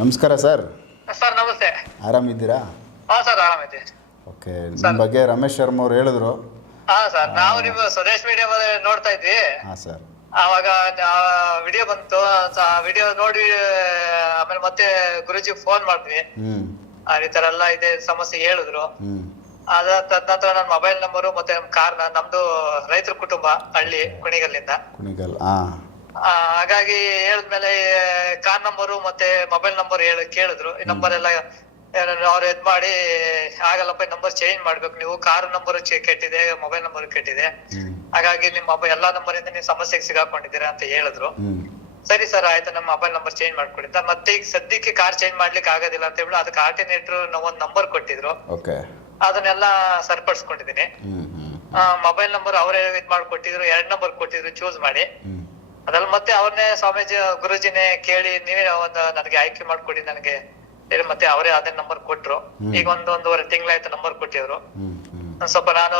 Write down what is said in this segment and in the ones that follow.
ನಮಸ್ಕಾರ sir. Sir ನಮಸ್ತೆ. ಆರಾಮಿದ್ದೀರಾ? ಹಾ ಸರ್ ಆರಾಮಿದೆ ಓಕೆ ನಿಮ್ಮ ಬಗ್ಗೆ ರಮೇಶ್ ಶರ್ಮ ಅವ್ರು ಹೇಳಿದ್ರು. ಹಾ ಸರ್ ನಾವು ನಿಮ್ಮ ಸ್ವದೇಶ್ ಮೀಡಿಯಾ ನೋಡ್ತಾ ಇದ್ವಿ. ಹಾಂ ಸರ್. ಆವಾಗ ವಿಡಿಯೋ ಬಂತು ವಿಡಿಯೋ ನೋಡಿ ಆಮೇಲೆ ಮತ್ತೆ ಗುರುಜಿ ಫೋನ್ ಮಾಡಿದ್ವಿ. ಹ್ಮ್. ಆ, ಈ ತರ ಎಲ್ಲ ಇದೆ ಸಮಸ್ಯೆ ಹೇಳಿದ್ರು. ಹ್ಞೂ ಅದ ತದನಂತರ ನನ್ನ ಮೊಬೈಲ್ ನಂಬರು ಮತ್ತೆ ನಮ್ಮ ಕಾರ್ ನಮ್ದು ರೈತರ ಕುಟುಂಬ ಹಳ್ಳಿ ಕುಣಿಗಲ್ಲಿಂದ. ಕುಣಿಗಲ್ ಹಾಂ ಹಾಗಾಗಿ ಹೇಳಿದ್ಮೇಲೆ ಕಾರ್ ನಂಬರು ಮತ್ತೆ ಮೊಬೈಲ್ ನಂಬರ್ ಹೇಳಿ ಕೇಳಿದ್ರು. ಈ ನಂಬರ್ ಎಲ್ಲ ಅವ್ರು ಇದ್ ಮಾಡಿ ಆಗಲ್ಲಪ್ಪ ನಂಬರ್ ಚೇಂಜ್ ಮಾಡ್ಬೇಕು. ನೀವು ಕಾರ್ ನಂಬರ್ ಕೆಟ್ಟಿದೆ ಮೊಬೈಲ್ ನಂಬರ್ ಕೆಟ್ಟಿದೆ. ಹಾಗಾಗಿ ನಿಮ್ಮ ಎಲ್ಲಾ ನಂಬರ್ ಇಂದ ನೀವು ಸಮಸ್ಯೆಗೆ ಸಿಗಾಕೊಂಡಿದ್ದೀರಾ ಅಂತ ಹೇಳಿದ್ರು. ಸರಿ ಸರ್ ಆಯ್ತು ನಮ್ಮ ಮೊಬೈಲ್ ನಂಬರ್ ಚೇಂಜ್ ಮಾಡ್ಕೊಡಿ ಅಂತ. ಮತ್ತೆ ಈಗ ಸದ್ಯಕ್ಕೆ ಕಾರ್ ಚೇಂಜ್ ಮಾಡ್ಲಿಕ್ಕೆ ಆಗೋದಿಲ್ಲ ಅಂತ ಹೇಳಿ ಅದಕ್ಕೆ ಆಲ್ಟರ್ನೇಟರ್ ನಾವು ಒಂದ್ ನಂಬರ್ ಕೊಟ್ಟಿದ್ರು. ಅದನ್ನೆಲ್ಲ ಸರಿಪಡಿಸ್ಕೊಂಡಿದ್ದೀನಿ. ಮೊಬೈಲ್ ನಂಬರ್ ಅವರೇ ಇದ್ ಮಾಡ್ಕೊಟ್ಟಿದ್ರು ಎರಡ್ ನಂಬರ್ ಕೊಟ್ಟಿದ್ರು ಚೂಸ್ ಮಾಡಿ. ಅದ್ರಲ್ಲಿ ಮತ್ತೆ ಅವ್ರನ್ನೇ ಸ್ವಾಮೀಜಿ ಗುರುಜಿನೇ ಕೇಳಿ ನೀವೇ ಒಂದು ನನಗೆ ಆಯ್ಕೆ ಮಾಡ್ಕೊಡಿ ನನಗೆ. ಹೇಳಿ ಮತ್ತೆ ಅವರೇ ಅದೇ ನಂಬರ್ ಕೊಟ್ರು. ಈಗ ಒಂದ್ ಒಂದೂವರೆ ತಿಂಗಳಾಯ್ತು ನಂಬರ್ ಕೊಟ್ಟಿದ್ರು. ಸ್ವಲ್ಪ ನಾನು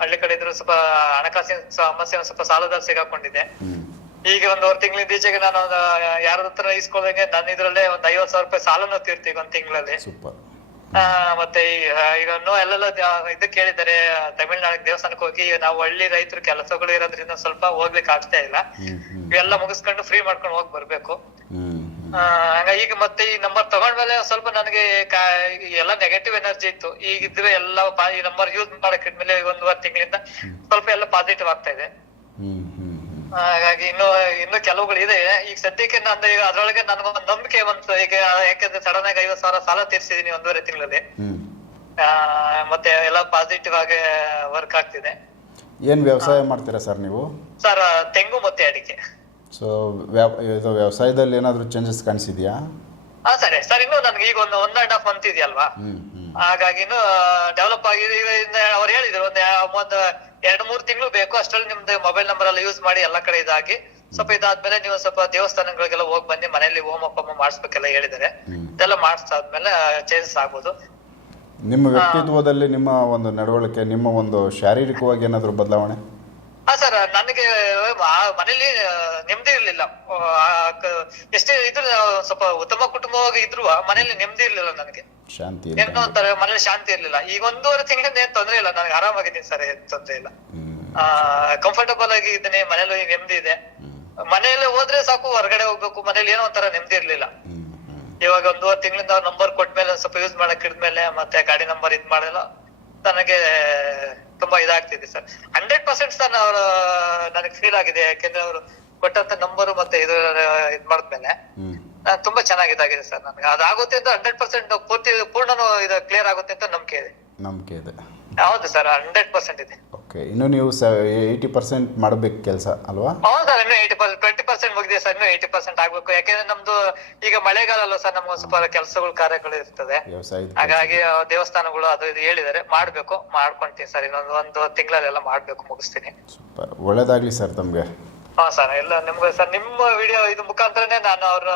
ಹಳ್ಳಿ ಕಡೆ ಇದ್ರು ಸ್ವಲ್ಪ ಹಣಕಾಸಿನ ಸಮಸ್ಯೆ ಸ್ವಲ್ಪ ಸಾಲದ ಸಿಗಾಕೊಂಡಿದ್ದೆ. ಈಗ ಒಂದೂವರೆ ತಿಂಗಳಿಂದ ಈಚೆಗೆ ನಾನು ಯಾರ ಹತ್ರ ಇಸ್ಕೊಳ್ದಂಗೆ ನನ್ನ ಇದ್ರಲ್ಲೇ ಒಂದ್ ಐವತ್ ಸಾವಿರ ರೂಪಾಯಿ ಸಾಲನ ತೀರ್ತೀವಿ ಒಂದ್ ತಿಂಗಳಲ್ಲಿ. ಮತ್ತೆ ಈಗ ನೋ ಇನ್ನೂ ಕೇಳಿದರೆ ಇದು ಕೇಳಿದ್ದಾರೆ ತಮಿಳ್ನಾಡಿಗೆ ದೇವಸ್ಥಾನಕ್ಕೆ ಹೋಗಿ ನಾವು ಹಳ್ಳಿ ರೈತರು ಕೆಲಸಗಳು ಇರೋದ್ರಿಂದ ಸ್ವಲ್ಪ ಹೋಗ್ಲಿಕ್ಕೆ ಆಗ್ತಾ ಇಲ್ಲ. ಇವೆಲ್ಲ ಮುಗಿಸ್ಕೊಂಡು ಫ್ರೀ ಮಾಡ್ಕೊಂಡು ಹೋಗಿ ಬರ್ಬೇಕು. ಆ, ಹಂಗ ಈಗ ಮತ್ತೆ ಈ ನಂಬರ್ ತಗೊಂಡ್ಮೇಲೆ ಸ್ವಲ್ಪ ನನಗೆ ಎಲ್ಲ ನೆಗೆಟಿವ್ ಎನರ್ಜಿ ಇತ್ತು. ಈಗ ಇದ್ರೆ ಎಲ್ಲ ಈ ನಂಬರ್ ಯೂಸ್ ಮಾಡಕ್ ಇದ್ಮೇಲೆ ಒಂದೂವರೆ ತಿಂಗಳಿಂದ ಸ್ವಲ್ಪ ಎಲ್ಲ ಪಾಸಿಟಿವ್ ಆಗ್ತಾ ಇದೆ. ಹಾಗಾಗಿ ಇನ್ನು ಇನ್ನು ಕೆಲವುಗಳು ಇದೆ ಈಗ ಸದ್ಯಕ್ಕೆ ನಂದು ಈಗ ಅದ್ರೊಳಗೆ ಒಂದು ನಂಬಿಕೆ ಬಂತು. ಈಗ ಯಾಕಂದ್ರೆ ಸಡನ್ ಆಗಿ ಐವತ್ ಸಾವಿರ ಸಾಲ ತೀರ್ಸಿದೀನಿ ಒಂದೂವರೆ ತಿಂಗಳಲ್ಲಿ. ಮತ್ತೆ ಎಲ್ಲ ಪಾಸಿಟಿವ್ ಆಗಿ ವರ್ಕ್ ಆಗ್ತಿದೆ. ಏನ್ ವ್ಯವಸಾಯ ಮಾಡ್ತೀರಾ ಸರ್ ನೀವು? ಸರ್ ತೆಂಗು ಮತ್ತೆ ಅಡಿಕೆ. ಸೊ ಇದು ವ್ಯವಸಾಯದಲ್ಲಿ ಏನಾದರೂ ಚೇಂಜಸ್ ಕಾಣಿಸಿದ್ಯಾ? ಹಾ ಸರಿ ಸರ್ ಇನ್ನು ನನ್ಗೆ ಈಗ ಒಂದು ಒನ್ ಅಂಡ್ ಹಾಫ್ ಮಂತ್ ಇದೆಯಲ್ವಾ? ಹಾಗಾಗಿ ಇನ್ನು ಡೆವಲಪ್ ಆಗಿದೆ. ಅವ್ರು ಹೇಳಿದ್ರು ಒಂದು ಒಂದ್ ಎರಡ್ ಮೂರ್ ತಿಂಗಳು ಬೇಕು ಅಷ್ಟ್ರಲ್ಲಿ ನಿಮ್ದು ಮೊಬೈಲ್ ನಂಬರ್ ಎಲ್ಲ ಯೂಸ್ ಮಾಡಿ ಎಲ್ಲಾ ಕಡೆ ಇದಾಗಿ ಸ್ವಲ್ಪ ಇದಾದ್ಮೇಲೆ ನೀವು ಸ್ವಲ್ಪ ದೇವಸ್ಥಾನಗಳಿಗೆಲ್ಲ ಹೋಗಿ ಬನ್ನಿ ಮನೆಯಲ್ಲಿ ಹೋಮ ಹೋಮ ಮಾಡಿಸ್ಬೇಕೆಲ್ಲ ಹೇಳಿದ್ದಾರೆ. ಇದೆಲ್ಲ ಮಾಡಿಸಾದ್ಮೇಲೆ ಚೇಂಜಸ್ ಆಗ್ಬೋದು. ನಿಮ್ಮ ವ್ಯಕ್ತಿತ್ವದಲ್ಲಿ ನಿಮ್ಮ ಒಂದು ನಡವಳಿಕೆ ನಿಮ್ಮ ಒಂದು ಶಾರೀರಿಕವಾಗಿ ಏನಾದ್ರು ಬದಲಾವಣೆ? ಹಾ ಸರ್ ನನಗೆ ಮನೇಲಿ ನೆಮ್ಮದಿ ಇರ್ಲಿಲ್ಲ. ಎಷ್ಟೇ ಇದ್ರು ಸ್ವಲ್ಪ ಉತ್ತಮ ಕುಟುಂಬವಾಗಿ ಇದ್ರು ಮನೇಲಿ ನೆಮ್ಮದಿ ಇರ್ಲಿಲ್ಲ ನನಗೆ. ಶಾಂತಿ ಏನೋ ಅಂತಾರೆ ಒಂಥರ ಮನೇಲಿ ಶಾಂತಿ ಇರ್ಲಿಲ್ಲ. ಈಗ ಒಂದೂವರೆ ತಿಂಗಳಿಂದ ಏನ್ ತೊಂದ್ರೆ ಇಲ್ಲ. ನನಗೆ ಆರಾಮಾಗಿದ್ದೀನಿ ಸರ್ ಏನ್ ತೊಂದ್ರೆ ಇಲ್ಲ. ಕಂಫರ್ಟಬಲ್ ಆಗಿ ಇದ್ದೀನಿ ಈಗ ನೆಮ್ಮದಿ ಇದೆ. ಮನೆಯಲ್ಲೇ ಹೋದ್ರೆ ಸಾಕು ಹೊರಗಡೆ ಹೋಗ್ಬೇಕು. ಮನೇಲಿ ಏನೋ ಒಂಥರ ನೆಮ್ಮದಿ ಇರ್ಲಿಲ್ಲ. ಇವಾಗ ಒಂದೂವರೆ ತಿಂಗಳಿಂದ ನಂಬರ್ ಕೊಟ್ಮೇಲೆ ಸ್ವಲ್ಪ ಯೂಸ್ ಮಾಡಕ್ ಇದ್ಮೇಲೆ ಮತ್ತೆ ಗಾಡಿ ನಂಬರ್ ಇದ್ ಮಾಡಲ್ಲ ನನಗೆ ತುಂಬಾ ಇದಾಗ್ತಿದೆ ಸರ್. ಹಂಡ್ರೆಡ್ ಪರ್ಸೆಂಟ್ ಸರ್ ಅವ್ರ ನನಗೆ ಫೀಲ್ ಆಗಿದೆ. ಯಾಕೆಂದ್ರೆ ಅವರು ಕೊಟ್ಟಂತ ನಂಬರ್ ಮತ್ತೆ ಇದು ಇದ್ ಮಾಡಿದ್ಮೇಲೆ. ತುಂಬಾ ಚೆನ್ನಾಗಿ ಇದಾಗಿದೆ ಸರ್ ನನಗೆ. ಅದಾಗುತ್ತೆ ಅಂತ ಹಂಡ್ರೆಡ್ ಪರ್ಸೆಂಟ್ ಪೂರ್ತಿ ಪೂರ್ಣನು ಇದು ಕ್ಲಿಯರ್ ಆಗುತ್ತೆ ಅಂತ ನಂಬಿಕೆ ಇದೆ. ನಂಬಿಕೆ ಇದೆ. ಹೌದು ಸರ್ ಹಂಡ್ರೆಡ್ ಪರ್ಸೆಂಟ್ ಇದೆ. ಓಕೆ ಇನ್ನು ನೀವು ಏಯ್ಟಿ ಪರ್ಸೆಂಟ್ ಮಾಡಬೇಕು ಕೆಲಸ ಅಲ್ವಾ? ಹೌದು ಸರ್ ಇನ್ನು ಏಯ್ಟಿ ಪರ್ಸೆಂಟ್ ಟ್ವೆಂಟಿ ಪರ್ಸೆಂಟ್ ಮುಗಿದೆ ಸರ್ ಇನ್ನೂ ಏಯ್ಟಿ ಪರ್ಸೆಂಟ್ ಆಗ್ಬೇಕು. ಯಾಕೆಂದ್ರೆ ನಮ್ದು ಈಗ ಮಳೆಗಾಲ ಅಲ್ವಾ ಸರ್ ನಮ್ಗೆ ಸ್ವಲ್ಪ ಕೆಲಸಗಳು ಕಾರ್ಯಗಳು ಇರ್ತದೆ. ಹಾಗಾಗಿ ದೇವಸ್ಥಾನಗಳು ಅದು ಇದು ಹೇಳಿದ್ದಾರೆ. ಮಾಡ್ಬೇಕು ಮಾಡ್ಕೊಂತೀನಿ ಸರ್. ಇನ್ನೊಂದು ಒಂದು ತಿಂಗಳಲ್ಲೆಲ್ಲ ಮಾಡ್ಬೇಕು ಮುಗಿಸ್ತೀನಿ. ಸೂಪರ್ ಒಳ್ಳೇದಾಗ್ಲಿ ಸರ್ ತಮಗೆ. ಹಾ ಸರ್ ಎಲ್ಲ ನಿಮ್ಗೆ ಸರ್ ನಿಮ್ಮ ವಿಡಿಯೋ ಇದು ಮುಖಾಂತರನೇ ನಾನು ಅವ್ರ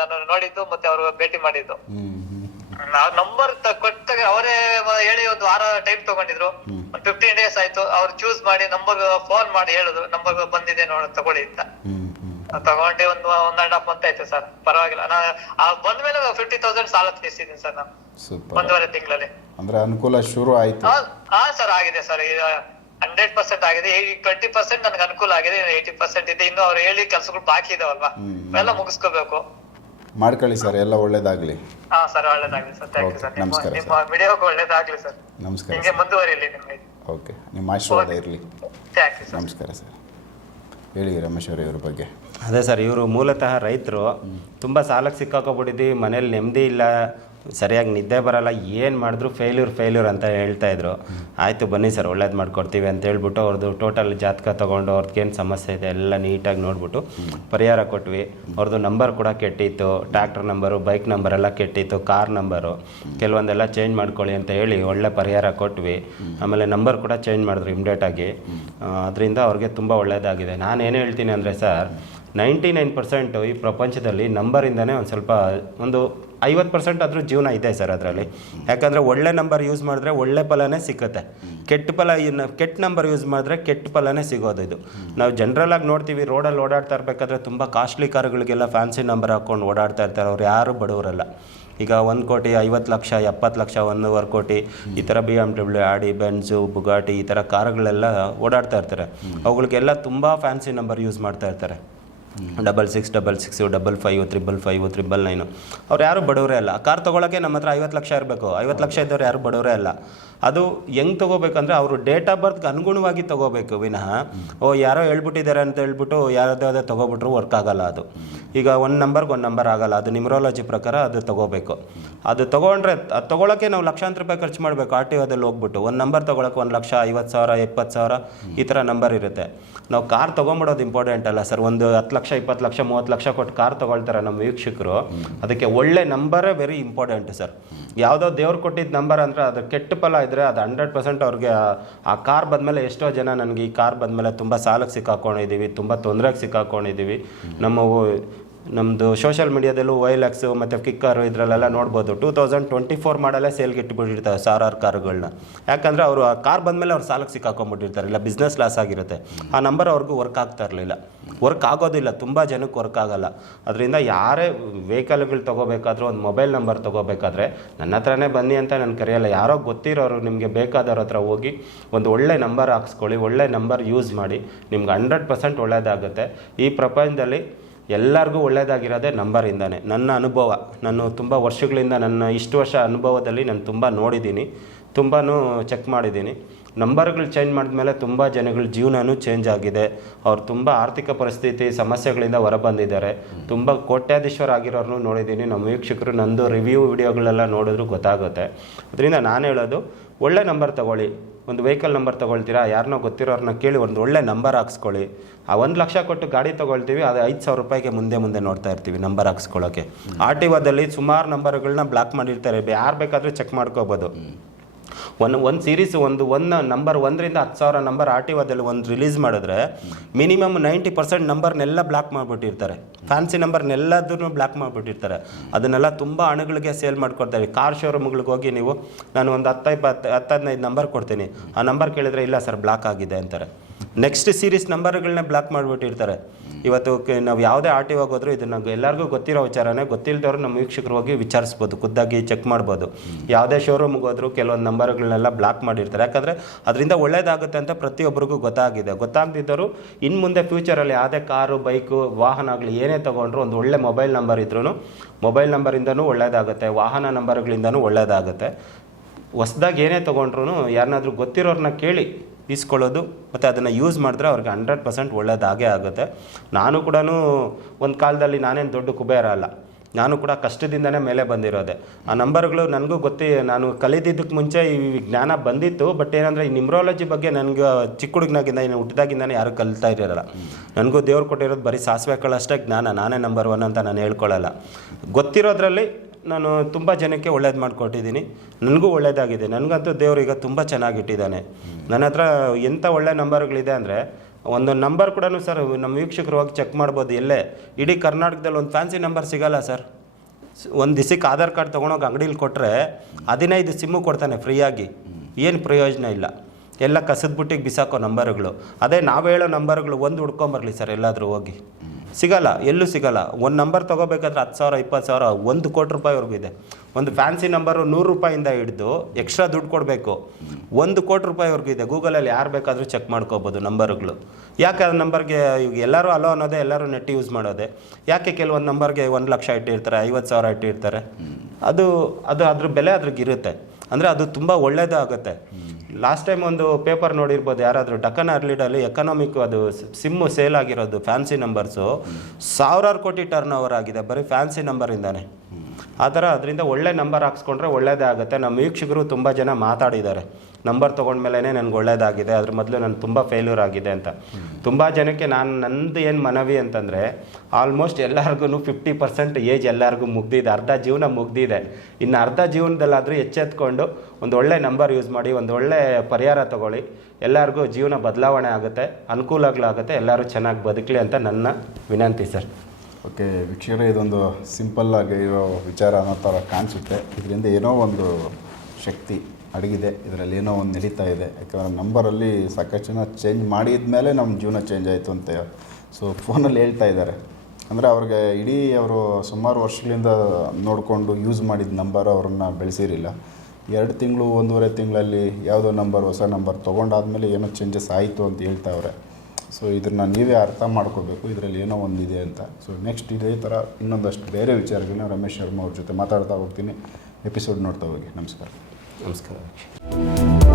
ನಾನು ನೋಡಿದ್ದು ಮತ್ತೆ ಅವ್ರು ಭೇಟಿ ಮಾಡಿದ್ದು. ನಾವ್ ನಂಬರ್ ಕೊಟ್ಟಾಗ ಅವರೇ ಹೇಳಿ ಒಂದು ವಾರ ಟೈಮ್ ತಗೊಂಡಿದ್ರು. ಒಂದ್ ಫಿಫ್ಟೀನ್ ಡೇಸ್ ಆಯ್ತು ಅವ್ರು ಚೂಸ್ ಮಾಡಿ ನಂಬರ್ ಫೋನ್ ಮಾಡಿ ಹೇಳಿದ್ರು ನಂಬರ್ ಬಂದಿದೆ ನೋಡಿ ತಗೊಳ್ಳಿ ಅಂತ. ತಗೊಂಡೆ ಒಂದು ಒಂದ್ ಅಂಡ್ ಹಾಫ್ ಮಂತ್ ಆಯ್ತು ಸರ್ ಪರವಾಗಿಲ್ಲ. ನಾನು ಬಂದ ಮೇಲೆ ಫಿಫ್ಟಿ ತೌಸಂಡ್ ಸಾಲ ತೀರಿಸಿದ್ದೀನಿ ಸರ್ ನಾನು. ಒಂದೂವರೆ ತಿಂಗಳಲ್ಲಿ. ಅಂದ್ರೆ ಅನುಕೂಲ ಶುರು ಆಯ್ತು. ಹಾ ಹಾ ಸರ್ ಆಗಿದೆ ಸರ್ ಈಗ ಹಂಡ್ರೆಡ್ ಪರ್ಸೆಂಟ್ ಆಗಿದೆ. ಈ ಟ್ವೆಂಟಿ ಪರ್ಸೆಂಟ್ ನನಗೆ ಅನುಕೂಲ ಆಗಿದೆ. ಏಯ್ಟಿ ಪರ್ಸೆಂಟ್ ಇದೆ. ಇನ್ನು ಅವ್ರು ಹೇಳಿ ಕೆಲಸಗಳು ಬಾಕಿ ಇದಾವಲ್ವಾ? ಎಲ್ಲ ಮುಗಿಸ್ಕೋಬೇಕು. ಮಾಡ್ಕೊಳ್ಳಿ ಸರ್. ಎಲ್ಲ ಒಳ್ಳೇದಾಗಲಿ. ಹಾ ಸರ್ ಒಳ್ಳೇದಾಗ್ಲಿ ಸರ್. Thank you sir. ನಿಮ್ಮ ನಮಸ್ಕಾರ ನಿಮ್ಮ ವಿಡಿಯೋಗೆ ಒಳ್ಳೇದಾಗ್ಲಿ ಸರ್. ನಮಸ್ಕಾರ ಹಿಂಗೆ ಸರ್. ಮುಂದುವರಿಲಿ ನಿಮ್ಮ ಓಕೆ ನಿಮ್ಮ ಆಶೀರ್ವಾದ ಇರಲಿ. ಥ್ಯಾಂಕ್ ಯು ಸರ್ ನಮಸ್ಕಾರ ಸರ್. ಹೇಳಿ ರಮೇಶ್ ಅವರೇ ಇವ್ರ ಬಗ್ಗೆ. ಅದೇ ಸರ್ ಇವರು ಮೂಲತಃ ರೈತರು. ತುಂಬ ಸಾಲಕ್ಕೆ ಸಿಕ್ಕಾಕೊಬಿಟ್ಟಿದ್ವಿ ಮನೇಲಿ ನೆಮ್ಮದಿ ಇಲ್ಲ. ಸರಿಯಾಗಿ ನಿದ್ದೆ ಬರಲ್ಲ, ಏನು ಮಾಡಿದ್ರು ಫೇಲ್ಯೂರ್ ಫೇಲ್ಯೂರ್ ಅಂತ ಹೇಳ್ತಾ ಇದ್ರು. ಆಯಿತು ಬನ್ನಿ ಸರ್, ಒಳ್ಳೇದು ಮಾಡ್ಕೊಡ್ತೀವಿ ಅಂತ ಹೇಳ್ಬಿಟ್ಟು ಅವ್ರದ್ದು ಟೋಟಲ್ ಜಾತಕ ತೊಗೊಂಡು ಅವ್ರದ್ದೇನು ಸಮಸ್ಯೆ ಇದೆ ಎಲ್ಲ ನೀಟಾಗಿ ನೋಡ್ಬಿಟ್ಟು ಪರಿಹಾರ ಕೊಟ್ವಿ. ಅವ್ರದ್ದು ನಂಬರ್ ಕೂಡ ಕೆಟ್ಟಿತ್ತು ಟ್ರ್ಯಾಕ್ಟರ್ ನಂಬರು ಬೈಕ್ ನಂಬರ್ ಎಲ್ಲ ಕೆಟ್ಟಿತ್ತು ಕಾರ್ ನಂಬರು ಕೆಲವೊಂದೆಲ್ಲ ಚೇಂಜ್ ಮಾಡ್ಕೊಳ್ಳಿ ಅಂತ ಹೇಳಿ ಒಳ್ಳೆ ಪರಿಹಾರ ಕೊಟ್ವಿ. ಆಮೇಲೆ ನಂಬರ್ ಕೂಡ ಚೇಂಜ್ ಮಾಡಿದ್ರು ಇಮ್ಡಿಯೇಟಾಗಿ ಅದರಿಂದ ಅವ್ರಿಗೆ ತುಂಬ ಒಳ್ಳೆಯದಾಗಿದೆ ನಾನು ಏನು ಹೇಳ್ತೀನಿ ಅಂದರೆ ಸರ್ ನೈಂಟಿ ನೈನ್ ಪರ್ಸೆಂಟು ಈ ಪ್ರಪಂಚದಲ್ಲಿ ನಂಬರಿಂದನೇ ಒಂದು ಸ್ವಲ್ಪ ಒಂದು ಐವತ್ತು ಪರ್ಸೆಂಟ್ ಆದರೂ ಜೀವನ ಇದೆ ಸರ್ ಅದರಲ್ಲಿ. ಯಾಕಂದರೆ ಒಳ್ಳೆ ನಂಬರ್ ಯೂಸ್ ಮಾಡಿದ್ರೆ ಒಳ್ಳೆ ಫಲನೇ ಸಿಕ್ಕುತ್ತೆ. ಕೆಟ್ಟ ಫಲ ಇನ್ನು ಕೆಟ್ಟ ನಂಬರ್ ಯೂಸ್ ಮಾಡಿದ್ರೆ ಕೆಟ್ಟ ಫಲನೇ ಸಿಗೋದು ಇದು. ನಾವು ಜನರಲಾಗಿ ನೋಡ್ತೀವಿ ರೋಡಲ್ಲಿ ಓಡಾಡ್ತಾ ಇರಬೇಕಾದ್ರೆ ತುಂಬ ಕಾಸ್ಟ್ಲಿ ಕಾರುಗಳಿಗೆಲ್ಲ ಫ್ಯಾನ್ಸಿ ನಂಬರ್ ಹಾಕ್ಕೊಂಡು ಓಡಾಡ್ತಾ ಇರ್ತಾರೆ ಅವ್ರು. ಯಾರು ಬಡವರಲ್ಲ. ಈಗ ಒಂದು ಕೋಟಿ ಐವತ್ತು ಲಕ್ಷ ಎಪ್ಪತ್ತು ಲಕ್ಷ ಒಂದೂವರೆ ಕೋಟಿ ಈ ಥರ B M W Audi Benz Bugatti ಈ ಥರ ಕಾರುಗಳೆಲ್ಲ ಓಡಾಡ್ತಾ ಇರ್ತಾರೆ. ಅವುಗಳಿಗೆಲ್ಲ ತುಂಬ ಫ್ಯಾನ್ಸಿ ನಂಬರ್ ಯೂಸ್ ಮಾಡ್ತಾ ಇರ್ತಾರೆ. Double six double six double five triple five triple nine ಅವ್ರು ಯಾರು ಬಡವರೇ ಅಲ್ಲ. ಕಾರ್ ತೊಗೊಳಕ್ಕೆ ನಮ್ಮ ಹತ್ರ ಐವತ್ತು ಲಕ್ಷ ಇರಬೇಕು. ಐವತ್ತು ಲಕ್ಷ ಇದ್ದವ್ರು ಯಾರು ಬಡವರೇ ಅಲ್ಲ. ಅದು ಹೆಂಗೆ ತೊಗೋಬೇಕಂದ್ರೆ ಅವರು ಡೇಟ್ ಆಫ್ ಬರ್ತ್ಗೆ ಅನುಗುಣವಾಗಿ ತೊಗೋಬೇಕು ವಿನಃ, ಓ, ಯಾರೋ ಹೇಳ್ಬಿಟ್ಟಿದ್ದಾರೆ ಅಂತ ಹೇಳ್ಬಿಟ್ಟು ಯಾವ್ದಾವ್ದು ತೊಗೊಬಿಟ್ರು ವರ್ಕ್ ಆಗಲ್ಲ ಅದು. ಈಗ ಒಂದು ನಂಬರ್ಗೆ ಒಂದು ನಂಬರ್ ಆಗಲ್ಲ. ಅದು ನಿಮ್ರಾಲಜಿ ಪ್ರಕಾರ ಅದು ತೊಗೋಬೇಕು. ಅದು ತೊಗೊಂಡ್ರೆ, ಅದು ತೊಗೊಳಕ್ಕೆ ನಾವು ಲಕ್ಷಾಂತರ ರೂಪಾಯಿ ಖರ್ಚು ಮಾಡಬೇಕು. ಆರ್ ಟಿ ಒದಲ್ಲಿ ಹೋಗ್ಬಿಟ್ಟು ಒಂದು ನಂಬರ್ ತೊಗೊಳಕ್ಕೆ ಒಂದು ಲಕ್ಷ, ಐವತ್ತು ಸಾವಿರ ಇಪ್ಪತ್ತು ಸಾವಿರ ಈ ಥರ ನಂಬರ್ ಇರುತ್ತೆ. ನಾವು ಕಾರ್ ತೊಗೊಂಬಿಡೋದು ಇಂಪಾರ್ಟೆಂಟ್ ಅಲ್ಲ ಸರ್. ಒಂದು ಹತ್ತು ಲಕ್ಷ, ಇಪ್ಪತ್ತು ಲಕ್ಷ, ಮೂವತ್ತು ಲಕ್ಷ ಕೊಟ್ಟು ಕಾರ್ ತೊಗೊಳ್ತಾರೆ ನಮ್ಮ ವೀಕ್ಷಕರು. ಅದಕ್ಕೆ ಒಳ್ಳೆ ನಂಬರೇ ವೆರಿ ಇಂಪಾರ್ಟೆಂಟ್ ಸರ್. ಯಾವುದೋ ದೇವ್ರು ಕೊಟ್ಟಿದ್ದ ನಂಬರ್ ಅಂದರೆ ಅದು ಕೆಟ್ಟ ಫಲ ಇದ್ದರೆ ಅದು ಹಂಡ್ರೆಡ್ ಪರ್ಸೆಂಟ್ ಅವ್ರಿಗೆ ಆ- ಕಾರ್ ಬಂದಮೇಲೆ ಎಷ್ಟೋ ಜನ ನನಗೆ ಈ ಕಾರ್ ಬಂದಮೇಲೆ ತುಂಬ ಸಾಲಕ್ಕೆ ಸಿಕ್ಕಾಕೊಂಡಿದ್ದೀವಿ ತುಂಬ ತೊಂದರೆಗೆ ಸಿಕ್ಕಾಕೊಂಡಿದ್ದೀವಿ ನಮ್ಮ ನಮ್ಮದು ಸೋಷಿಯಲ್ ಮೀಡಿಯಾದಲ್ಲೂ ವೈಲಾಕ್ಸು ಮತ್ತು ಕಿಕ್ಕರು ಇದರಲ್ಲೆಲ್ಲ ನೋಡ್ಬೋದು. ಟೂ ತೌಸಂಡ್ ಟ್ವೆಂಟಿ ಫೋರ್ ಮಾಡಲ್ಲೇ ಸೇಲ್ಗೆ ಇಟ್ಬಿಟ್ಟಿರ್ತಾರೆ ಆರ್ ಕಾರುಗಳನ್ನ ಯಾಕಂದರೆ ಅವರು ಆ ಕಾರ್ ಬಂದಮೇಲೆ ಅವ್ರು ಸಾಲಕ್ಕೆ ಸಿಕ್ಕಾಕೊಂಡ್ಬಿಟ್ಟಿರ್ತಾರೆ. ಇಲ್ಲ ಬಿಸ್ನೆಸ್ ಲಾಸ್ ಆಗಿರುತ್ತೆ. ಆ ನಂಬರ್ ಅವ್ರಿಗೂ ವರ್ಕ್ ಆಗ್ತಾ ಇರಲಿಲ್ಲ. ವರ್ಕ್ ಆಗೋದಿಲ್ಲ. ತುಂಬ ಜನಕ್ಕೆ ವರ್ಕ್ ಆಗಲ್ಲ. ಅದರಿಂದ ಯಾರೇ ವೆಹಿಕಲ್ಗಳು ತೊಗೋಬೇಕಾದ್ರೂ, ಒಂದು ಮೊಬೈಲ್ ನಂಬರ್ ತೊಗೋಬೇಕಾದ್ರೆ, ನನ್ನ ಹತ್ರನೇ ಬನ್ನಿ ಅಂತ ನಾನು ಕರೆಯಲ್ಲ. ಯಾರೋ ಗೊತ್ತಿರೋರು ನಿಮಗೆ ಬೇಕಾದವ್ರ ಹತ್ರ ಹೋಗಿ ಒಂದು ಒಳ್ಳೆ ನಂಬರ್ ಹಾಕ್ಸ್ಕೊಳ್ಳಿ, ಒಳ್ಳೆ ನಂಬರ್ ಯೂಸ್ ಮಾಡಿ, ನಿಮ್ಗೆ ಹಂಡ್ರೆಡ್ ಪರ್ಸೆಂಟ್ ಒಳ್ಳೆಯದಾಗುತ್ತೆ ಈ ಪ್ರಪಂಚದಲ್ಲಿ ಎಲ್ಲರಿಗೂ ಒಳ್ಳೆಯದಾಗಿರೋದೇ ನಂಬರಿಂದನೇ ನನ್ನ ಅನುಭವ, ನಾನು ತುಂಬ ವರ್ಷಗಳಿಂದ ನನ್ನ ಇಷ್ಟು ವರ್ಷ ಅನುಭವದಲ್ಲಿ ನಾನು ತುಂಬ ನೋಡಿದ್ದೀನಿ ತುಂಬಾ ಚೆಕ್ ಮಾಡಿದ್ದೀನಿ. ನಂಬರ್ಗಳು ಚೇಂಜ್ ಮಾಡಿದ್ಮೇಲೆ ತುಂಬ ಜನಗಳ ಜೀವನನೂ ಚೇಂಜ್ ಆಗಿದೆ. ಅವ್ರು ತುಂಬ ಆರ್ಥಿಕ ಪರಿಸ್ಥಿತಿ, ಸಮಸ್ಯೆಗಳಿಂದ ಹೊರಬಂದಿದ್ದಾರೆ. ತುಂಬ ಕೋಟ್ಯಾಧೀಶ್ವರ ಆಗಿರೋರ್ನು ನೋಡಿದ್ದೀನಿ. ನಮ್ಮ ವೀಕ್ಷಕರು ನಂದು ರಿವ್ಯೂ ವಿಡಿಯೋಗಳೆಲ್ಲ ನೋಡಿದ್ರು ಗೊತ್ತಾಗುತ್ತೆ. ಅದರಿಂದ ನಾನು ಹೇಳೋದು ಒಳ್ಳೆ ನಂಬರ್ ತಗೊಳ್ಳಿ. ಒಂದು ವೆಹಿಕಲ್ ನಂಬರ್ ತೊಗೊಳ್ತೀರಾ? ಯಾರನ್ನೋ ಗೊತ್ತಿರೋರನ್ನ ಕೇಳಿ ಒಂದು ಒಳ್ಳೆ ನಂಬರ್ ಹಾಕ್ಸ್ಕೊಳ್ಳಿ. ಆ ಒಂದು ಲಕ್ಷ ಕೊಟ್ಟು ಗಾಡಿ ತೊಗೊಳ್ತೀವಿ ಅದು ಐದು ಸಾವಿರ ರೂಪಾಯಿಗೆ ಮುಂದೆ ಮುಂದೆ ನೋಡ್ತಾ ಇರ್ತೀವಿ ನಂಬರ್ ಹಾಕ್ಸ್ಕೊಳ್ಳೋಕ್ಕೆ ಆರ್ ಟಿ ಒದಲ್ಲಿ ಸುಮಾರು ನಂಬರ್ಗಳನ್ನ ಬ್ಲಾಕ್ ಮಾಡಿರ್ತಾರೆ. ಯಾರು ಬೇಕಾದರೂ ಚೆಕ್ ಮಾಡ್ಕೋಬೋದು. ಒಂದು ಒಂದು ಸೀರೀಸ್ ಒಂದು ಒಂದು ನಂಬರ್ ಒಂದರಿಂದ ಹತ್ತು ಸಾವಿರ ನಂಬರ್ ಆರ್ ಟಿ ಒದಲ್ಲಿ ಒಂದು ರಿಲೀಸ್ ಮಾಡಿದ್ರೆ ಮಿನಿಮಮ್ ನೈಂಟಿ ಪರ್ಸೆಂಟ್ ನಂಬರ್ನೆಲ್ಲ ಬ್ಲಾಕ್ ಮಾಡಿಬಿಟ್ಟಿರ್ತಾರೆ. ಫ್ಯಾನ್ಸಿ ನಂಬರ್ನೆಲ್ಲದನ್ನು ಬ್ಲಾಕ್ ಮಾಡಿಬಿಟ್ಟಿರ್ತಾರೆ. ಅದನ್ನೆಲ್ಲ ತುಂಬ ಹಣಗಳಿಗೆ ಸೇಲ್ ಮಾಡ್ಕೊಡ್ತಾರೆ ಕಾರ್ ಶೋರೂಮ್ಗಳಿಗೆ ಹೋಗಿ ನೀವು, ನಾನು ಒಂದು ಹತ್ತು ಇಪ್ಪತ್ತು ಹತ್ತು ಹದಿನೈದು ನಂಬರ್ ಕೊಡ್ತೀನಿ. ಆ ನಂಬರ್ ಕೇಳಿದ್ರೆ ಇಲ್ಲ ಸರ್ ಬ್ಲಾಕ್ ಆಗಿದೆ ಅಂತಾರೆ. ನೆಕ್ಸ್ಟ್ ಸೀರೀಸ್ ನಂಬರ್ಗಳನ್ನ ಬ್ಲಾಕ್ ಮಾಡಿಬಿಟ್ಟಿರ್ತಾರೆ. ಇವತ್ತು ನಾವು ಯಾವುದೇ ಆರ್ ಟಿ ಹೋಗೋದ್ರು ಇದನ್ನ ಎಲ್ಲರಿಗೂ ಗೊತ್ತಿರೋ ವಿಚಾರನೇ ಗೊತ್ತಿಲ್ಲದವ್ರು ನಮ್ಮ ವೀಕ್ಷಕರು ಹೋಗಿ ವಿಚಾರಿಸ್ಬೋದು, ಖುದ್ದಾಗಿ ಚೆಕ್ ಮಾಡ್ಬೋದು. ಯಾವುದೇ ಶೋರೂಮ್ಗೆ ಹೋದ್ರು ಕೆಲವೊಂದು ನಂಬರ್ಗಳನ್ನೆಲ್ಲ ಬ್ಲಾಕ್ ಮಾಡಿರ್ತಾರೆ. ಯಾಕಂದರೆ ಅದರಿಂದ ಒಳ್ಳೇದಾಗುತ್ತೆ ಅಂತ ಪ್ರತಿಯೊಬ್ಬರಿಗೂ ಗೊತ್ತಾಗಿದೆ. ಗೊತ್ತಾಗದಿದ್ದರು ಇನ್ನು ಮುಂದೆ ಫ್ಯೂಚರಲ್ಲಿ ಯಾವುದೇ ಕಾರು, ಬೈಕು, ವಾಹನ ಆಗಲಿ, ಏನೇ ತೊಗೊಂಡ್ರು ಒಂದು ಒಳ್ಳೆ ಮೊಬೈಲ್ ನಂಬರ್ ಇದ್ರೂ ಮೊಬೈಲ್ ನಂಬರಿಂದನೂ ಒಳ್ಳೇದಾಗುತ್ತೆ. ವಾಹನ ನಂಬರ್ಗಳಿಂದನೂ ಒಳ್ಳೇದಾಗುತ್ತೆ. ಹೊಸ್ದಾಗಿ ಏನೇ ತೊಗೊಂಡ್ರು ಯಾರನ್ನಾದ್ರೂ ಗೊತ್ತಿರೋರನ್ನ ಕೇಳಿ ಇಸ್ಕೊಳ್ಳೋದು ಮತ್ತು ಅದನ್ನು ಯೂಸ್ ಮಾಡಿದ್ರೆ ಅವ್ರಿಗೆ ಹಂಡ್ರೆಡ್ ಪರ್ಸೆಂಟ್ ಒಳ್ಳೇದಾಗೇ ಆಗುತ್ತೆ. ನಾನು ಕೂಡ ಒಂದು ಕಾಲದಲ್ಲಿ ನಾನೇನು ದೊಡ್ಡ ಕುಬೇರ ಅಲ್ಲ. ನಾನು ಕೂಡ ಕಷ್ಟದಿಂದನೇ ಮೇಲೆ ಬಂದಿರೋದೆ. ಆ ನಂಬರ್ಗಳು ನನಗೂ ಗೊತ್ತಿ, ನಾನು ಕಲಿತಿದ್ದಕ್ಕೆ ಮುಂಚೆ ಈ ಜ್ಞಾನ ಬಂದಿತ್ತು ಬಟ್ ಏನಂದರೆ ಈ ನಿಮ್ರಾಲಜಿ ಬಗ್ಗೆ ನನಗೆ ಚಿಕ್ಕ ಹುಡುಗನಾಗಿಂದ, ಇನ್ನು ಹುಟ್ಟಿದಾಗಿಂದನೇ ಯಾರು ಕಲಿತಾ ಇರೋಲ್ಲ. ನನಗೂ ದೇವ್ರು ಕೊಟ್ಟಿರೋದು ಬರೀ ಸಾಸಿವೆ ಕಾಳಷ್ಟೇ ಜ್ಞಾನ, ನಾನೇ ನಂಬರ್ ಒನ್ ಅಂತ ನಾನು ಹೇಳ್ಕೊಳ್ಳಲ್ಲ. ಗೊತ್ತಿರೋದ್ರಲ್ಲಿ ನಾನು ತುಂಬ ಜನಕ್ಕೆ ಒಳ್ಳೇದು ಮಾಡಿಕೊಟ್ಟಿದ್ದೀನಿ ನನಗೂ ಒಳ್ಳೇದಾಗಿದೆ. ನನಗಂತೂ ದೇವರು ಈಗ ತುಂಬ ಚೆನ್ನಾಗಿಟ್ಟಿದ್ದಾನೆ. ನನ್ನ ಹತ್ರ ಎಂಥ ಒಳ್ಳೆ ನಂಬರ್ಗಳಿದೆ ಅಂದರೆ, ಒಂದು ನಂಬರ್ ಕೂಡ ಸರ್, ನಮ್ಮ ವೀಕ್ಷಕರು ಹೋಗಿ ಚೆಕ್ ಮಾಡ್ಬೋದು. ಎಲ್ಲೇ? ಇಡೀ ಕರ್ನಾಟಕದಲ್ಲಿ ಒಂದು ಫ್ಯಾನ್ಸಿ ನಂಬರ್ ಸಿಗಲ್ಲ ಸರ್. ಒಂದು ದಿಸಕ್ಕೆ ಆಧಾರ್ ಕಾರ್ಡ್ ತೊಗೊಂಡೋಗಿ ಅಂಗಡೀಲಿ ಕೊಟ್ಟರೆ ಹದಿನೈದು ಸಿಮ್ಮು ಕೊಡ್ತಾನೆ ಫ್ರೀಯಾಗಿ. ಏನು ಪ್ರಯೋಜನ ಇಲ್ಲ. ಎಲ್ಲ ಕಸದ ಬುಟ್ಟಿಗೆ ಬಿಸಾಕೋ ನಂಬರ್ಗಳು. ಅದೇ ನಾವು ಹೇಳೋ ನಂಬರ್ಗಳು ಒಂದು ಹುಡ್ಕೊಂಬರ್ಲಿ ಸರ್, ಎಲ್ಲಾದರೂ ಹೋಗಿ. ಸಿಗಲ್ಲ ಎಲ್ಲೂ ಸಿಗಲ್ಲ. ಒಂದು ನಂಬರ್ ತೊಗೋಬೇಕಾದ್ರೆ ಹತ್ತು ಸಾವಿರ ಇಪ್ಪತ್ತು ಸಾವಿರ ಒಂದು ಕೋಟಿ ರೂಪಾಯಿವರೆಗೂ ಇದೆ. ಒಂದು ಫ್ಯಾನ್ಸಿ ನಂಬರು ನೂರು ರೂಪಾಯಿಂದ ಹಿಡಿದು ಎಕ್ಸ್ಟ್ರಾ ದುಡ್ಡು ಕೊಡಬೇಕು. ಒಂದು ಕೋಟಿ ರೂಪಾಯಿವರೆಗೂ ಇದೆ. ಗೂಗಲಲ್ಲಿ ಯಾರು ಬೇಕಾದರೂ ಚೆಕ್ ಮಾಡ್ಕೋಬೋದು ನಂಬರ್ಗಳು ಯಾಕೆ ಆ ನಂಬರ್ಗೆ ಈಗ ಎಲ್ಲರೂ ಅಲೋ ಅನ್ನೋದೇ ಎಲ್ಲರೂ ನೆಟ್ ಯೂಸ್ ಮಾಡೋದೆ? ಯಾಕೆ ಕೆಲವೊಂದು ನಂಬರ್ಗೆ ಒಂದು ಲಕ್ಷ ಇಟ್ಟಿರ್ತಾರೆ ಐವತ್ತು ಸಾವಿರ ಇಟ್ಟಿರ್ತಾರೆ? ಅದು ಅದು ಅದ್ರ ಬೆಲೆ ಅದ್ರಿಗೆ ಇರುತ್ತೆ. ಅಂದರೆ ಅದು ತುಂಬ ಒಳ್ಳೇದು ಆಗುತ್ತೆ ಲಾಸ್ಟ್ ಟೈಮ್ ಒಂದು ಪೇಪರ್ ನೋಡಿರ್ಬೋದು, ಯಾರಾದರೂ ಡಕನ್ ಅರ್ಲಿಡಲ್ಲಿ ಎಕನಾಮಿಕ್ ಅದು ಸಿಮ್ಮು ಸೇಲ್ ಆಗಿರೋದು ಫ್ಯಾನ್ಸಿ ನಂಬರ್ಸು ಸಾವಿರಾರು ಕೋಟಿ ಟರ್ನ್ ಓವರ್ ಆಗಿದೆ, ಬರೀ ಫ್ಯಾನ್ಸಿ ನಂಬರಿಂದಾನೆ ಆ ಥರ ಅದರಿಂದ ಒಳ್ಳೆ ನಂಬರ್ ಹಾಕ್ಸ್ಕೊಂಡ್ರೆ ಒಳ್ಳೆಯದೇ ಆಗುತ್ತೆ. ನಮ್ಮ ವೀಕ್ಷಕರು ತುಂಬ ಜನ ಮಾತಾಡಿದ್ದಾರೆ. ನಂಬರ್ ತೊಗೊಂಡ್ಮೇಲೆ ನನಗೆ ಒಳ್ಳೇದಾಗಿದೆ. ಅದ್ರ ಮೊದಲು ನಾನು ತುಂಬ ಫೇಲ್ಯೂರ್ ಆಗಿದೆ ಅಂತ. ತುಂಬ ಜನಕ್ಕೆ ನಾನು ನಂದು ಏನು ಮನವಿ ಅಂತಂದರೆ ಆಲ್ಮೋಸ್ಟ್ ಎಲ್ಲರಿಗೂ ಫಿಫ್ಟಿ ಪರ್ಸೆಂಟ್ ಏಜ್ ಎಲ್ಲರಿಗೂ ಮುಗ್ದಿದೆ. ಅರ್ಧ ಜೀವನ ಮುಗ್ದಿದೆ. ಇನ್ನು ಅರ್ಧ ಜೀವನದಲ್ಲಾದರೂ ಎಚ್ಚೆತ್ಕೊಂಡು ಒಂದು ಒಳ್ಳೆ ನಂಬರ್ ಯೂಸ್ ಮಾಡಿ, ಒಂದು ಒಳ್ಳೆ ಪರಿಹಾರ ತಗೊಳ್ಳಿ. ಎಲ್ಲರಿಗೂ ಜೀವನ ಬದಲಾವಣೆ ಆಗುತ್ತೆ. ಅನುಕೂಲಗಳಾಗುತ್ತೆ. ಎಲ್ಲರೂ ಚೆನ್ನಾಗಿ ಬದುಕಲಿ ಅಂತ ನನ್ನ ವಿನಂತಿ ಸರ್. ಓಕೆ, ವೀಕ್ಷಕರೇ, ಇದೊಂದು ಸಿಂಪಲ್ ಆಗಿ ಇರೋ ವಿಚಾರ ಅನ್ನೋ ಥರ ಕಾಣಿಸುತ್ತೆ. ಇದರಿಂದ ಏನೋ ಒಂದು ಶಕ್ತಿ ಅಡಗಿದೆ. ಇದರಲ್ಲಿ ಏನೋ ಒಂದು ನಡೀತಾ ಇದೆ. ಯಾಕಂದರೆ ನಂಬರಲ್ಲಿ ಸಾಕಷ್ಟು ಜನ ಚೇಂಜ್ ಮಾಡಿದ ಮೇಲೆ ನಮ್ಮ ಜೀವನ ಚೇಂಜ್ ಆಯಿತು ಅಂತ ಸೊ ಫೋನಲ್ಲಿ ಹೇಳ್ತಾ ಇದ್ದಾರೆ. ಅಂದರೆ ಅವ್ರಿಗೆ ಇಡೀ ಅವರು ಸುಮಾರು ವರ್ಷಗಳಿಂದ ನೋಡಿಕೊಂಡು ಯೂಸ್ ಮಾಡಿದ ನಂಬರ್ ಅವ್ರನ್ನ ಬೆಳೆಸಿರಿಲ್ಲ ಎರಡು ತಿಂಗಳು, ಒಂದೂವರೆ ತಿಂಗಳಲ್ಲಿ ಯಾವುದೋ ನಂಬರ್ ಹೊಸ ನಂಬರ್ ತೊಗೊಂಡಾದ್ಮೇಲೆ ಏನೋ ಚೇಂಜಸ್ ಆಯಿತು ಅಂತ ಹೇಳ್ತಾವ್ರೆ ಸೊ ಇದನ್ನು ನೀವೇ ಅರ್ಥ ಮಾಡ್ಕೋಬೇಕು. ಇದರಲ್ಲಿ ಏನೋ ಒಂದಿದೆ ಅಂತ. ಸೊ ನೆಕ್ಸ್ಟ್ ಇದೇ ಥರ ಇನ್ನೊಂದಷ್ಟು ಬೇರೆ ವಿಚಾರಗಳನ್ನ ರಮೇಶ್ ಶರ್ಮಾ ಅವ್ರ ಜೊತೆ ಮಾತಾಡ್ತಾ ಹೋಗ್ತೀನಿ. ಎಪಿಸೋಡ್ ನೋಡ್ತಾ ಹೋಗಿ. ನಮಸ್ಕಾರ. ನಮಸ್ಕಾರ